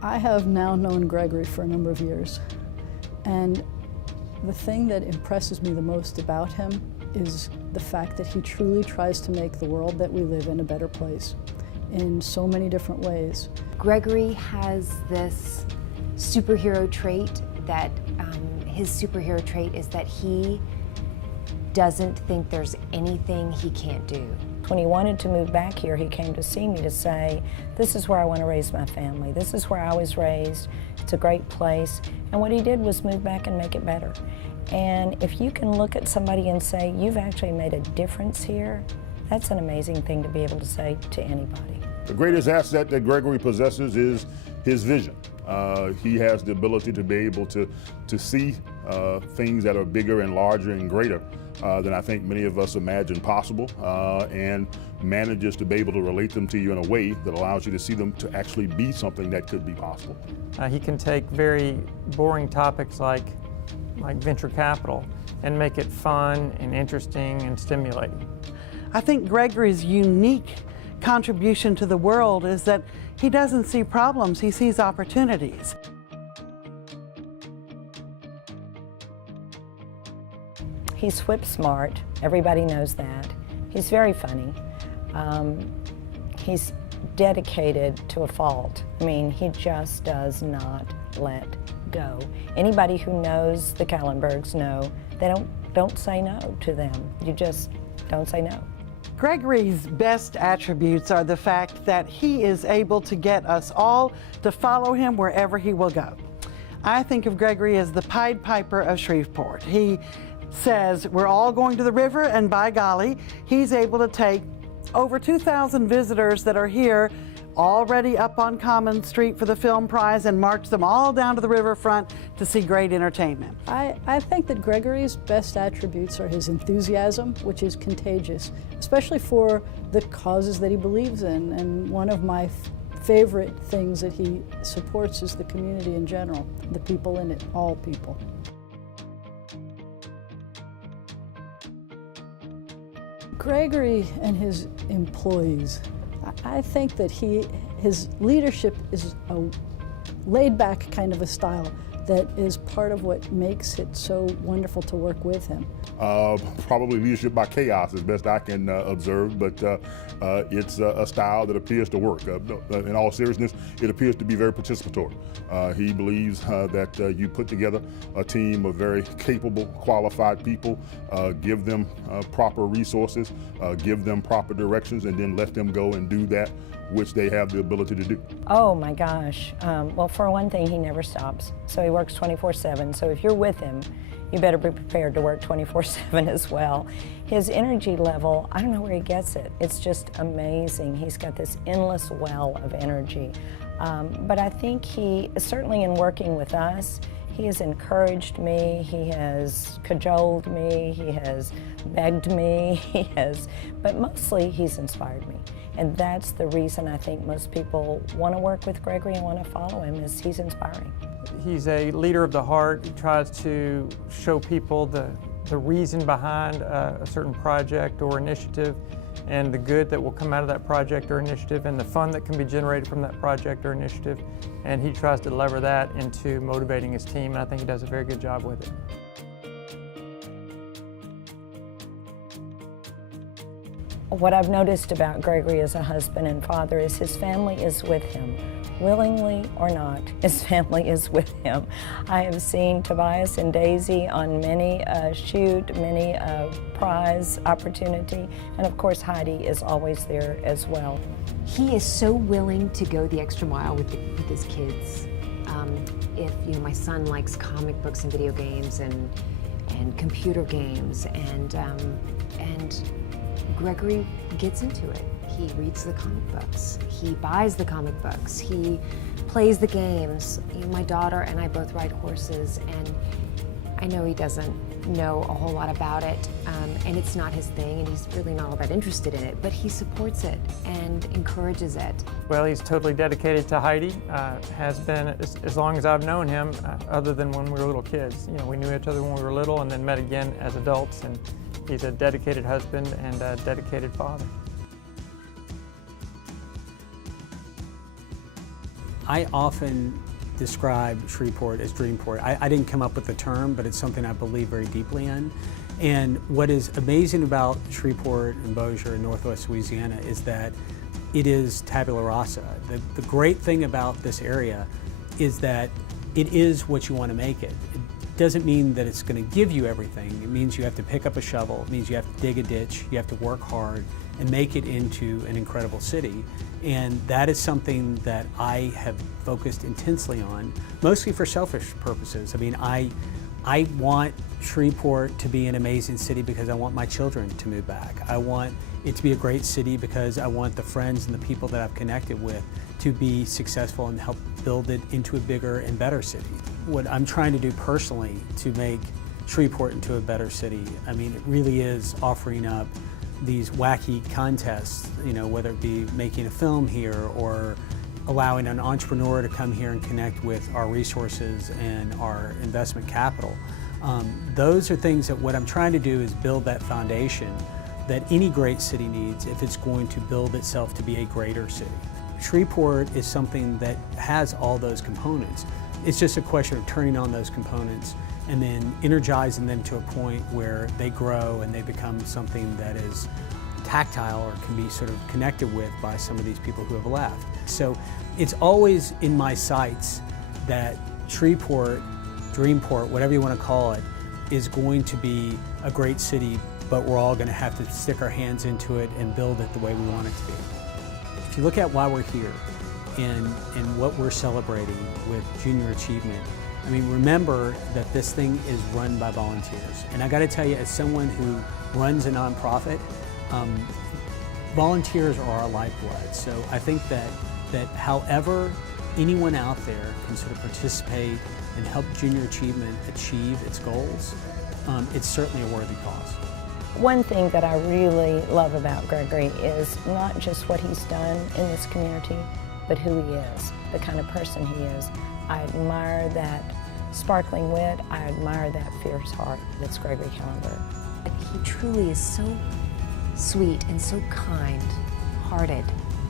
I have now known Gregory for a number of years, and the thing that impresses me the most about him is the fact that he truly tries to make the world that we live in a better place in so many different ways. Gregory has this superhero trait that his superhero trait is that he doesn't think there's anything he can't do. When he wanted to move back here, he came to see me to say, this is where I want to raise my family. This is where I was raised. It's a great place. And what he did was move back and make it better. And if you can look at somebody and say, you've actually made a difference here, that's an amazing thing to be able to say to anybody. The greatest asset that Gregory possesses is his vision. He has the ability to be able to see things that are bigger and larger and greater than I think many of us imagine possible, and manages to be able to relate them to you in a way that allows you to see them to actually be something that could be possible. He can take very boring topics like venture capital and make it fun and interesting and stimulating. I think Gregory's unique contribution to the world is that he doesn't see problems, he sees opportunities. He's whip smart, everybody knows that. He's very funny. He's dedicated to a fault. I mean, he just does not let go. Anybody who knows the Kallenbergs know they don't say no to them. You just don't say no. Gregory's best attributes are the fact that he is able to get us all to follow him wherever he will go. I think of Gregory as the Pied Piper of Shreveport. He says we're all going to the river, and by golly, he's able to take over 2,000 visitors that are here already up on Common Street for the film prize and march them all down to the riverfront to see great entertainment. I think that Gregory's best attributes are his enthusiasm, which is contagious, especially for the causes that he believes in. And one of my favorite things that he supports is the community in general, the people in it, all people. Gregory and his employees, I think that his leadership is a laid-back kind of a style that is part of what makes it so wonderful to work with him. Probably leadership by chaos is best I can observe, but it's a style that appears to work. In all seriousness, it appears to be very participatory. He believes that you put together a team of very capable, qualified people, give them proper resources, give them proper directions, and then let them go and do that which they have the ability to do. Oh my gosh. Well, for one thing, he never stops. So he works 24/7. So if you're with him, you better be prepared to work 24/7 as well. His energy level, I don't know where he gets it. It's just amazing. He's got this endless well of energy. But I think he, certainly in working with us, he has encouraged me, he has cajoled me, he has begged me, but mostly he's inspired me. And that's the reason I think most people want to work with Gregory and want to follow him, is he's inspiring. He's a leader of the heart. He tries to show people the reason behind a certain project or initiative, and the good that will come out of that project or initiative, and the fun that can be generated from that project or initiative. And he tries to lever that into motivating his team, and I think he does a very good job with it. What I've noticed about Gregory as a husband and father is his family is with him. Willingly or not, his family is with him. I have seen Tobias and Daisy on many a shoot, many a prize opportunity, and of course Heidi is always there as well. He is so willing to go the extra mile with his kids. If my son likes comic books and video games and computer games, and Gregory gets into it. He reads the comic books, he buys the comic books, he plays the games. My daughter and I both ride horses, and I know he doesn't know a whole lot about it, and it's not his thing, and he's really not all that interested in it, but he supports it and encourages it. Well, he's totally dedicated to Heidi, has been as long as I've known him, other than when we were little kids. We knew each other when we were little and then met again as adults, and he's a dedicated husband and a dedicated father. I often describe Shreveport as Dreamport. I didn't come up with the term, but it's something I believe very deeply in. And what is amazing about Shreveport and Bossier and Northwest Louisiana is that it is tabula rasa. The great thing about this area is that it is what you want to make it. It doesn't mean that it's going to give you everything. It means you have to pick up a shovel. It means you have to dig a ditch. You have to work hard and make it into an incredible city. And that is something that I have focused intensely on, mostly for selfish purposes. I mean, I want Shreveport to be an amazing city because I want my children to move back. I want it to be a great city because I want the friends and the people that I've connected with to be successful and help build it into a bigger and better city. What I'm trying to do personally to make Shreveport into a better city, I mean, it really is offering up these wacky contests, you know, whether it be making a film here or allowing an entrepreneur to come here and connect with our resources and our investment capital. Those are things that what I'm trying to do is build that foundation that any great city needs if it's going to build itself to be a greater city. Shreveport is something that has all those components. It's just a question of turning on those components and then energizing them to a point where they grow and they become something that is tactile or can be sort of connected with by some of these people who have left. So it's always in my sights that Shreveport, Dreamport, whatever you want to call it, is going to be a great city, but we're all going to have to stick our hands into it and build it the way we want it to be. If you look at why we're here and what we're celebrating with junior achievement, I mean, remember that this thing is run by volunteers. And I got to tell you, as someone who runs a nonprofit, volunteers are our lifeblood. So I think that however anyone out there can sort of participate and help junior achievement achieve its goals, it's certainly a worthy cause. One thing that I really love about Gregory is not just what he's done in this community, but who he is, the kind of person he is. I admire that sparkling wit. I admire that fierce heart that's Gregory Kallenberg. He truly is so sweet and so kind-hearted.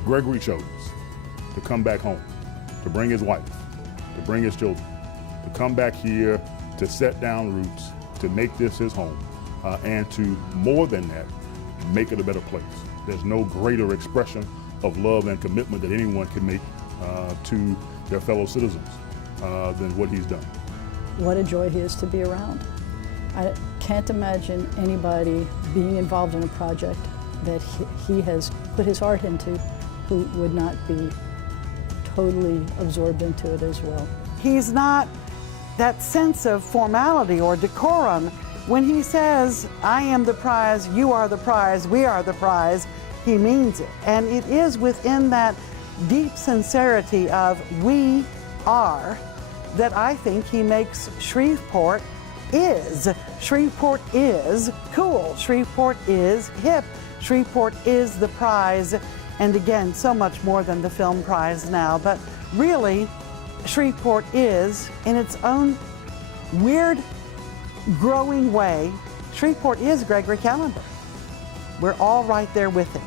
Gregory chose to come back home, to bring his wife, to bring his children, to come back here, to set down roots, to make this his home, and to, more than that, make it a better place. There's no greater expression of love and commitment that anyone can make to their fellow citizens than what he's done. What a joy he is to be around. I can't imagine anybody being involved in a project that he has put his heart into who would not be totally absorbed into it as well. He's not that sense of formality or decorum. When he says, I am the prize, you are the prize, we are the prize, he means it. And it is within that deep sincerity of we are that I think he makes Shreveport is. Shreveport is cool. Shreveport is hip. Shreveport is the prize. And again, so much more than the film prize now. But really, Shreveport is, in its own weird, growing way, Shreveport is Gregory Kallenberg. We're all right there with him.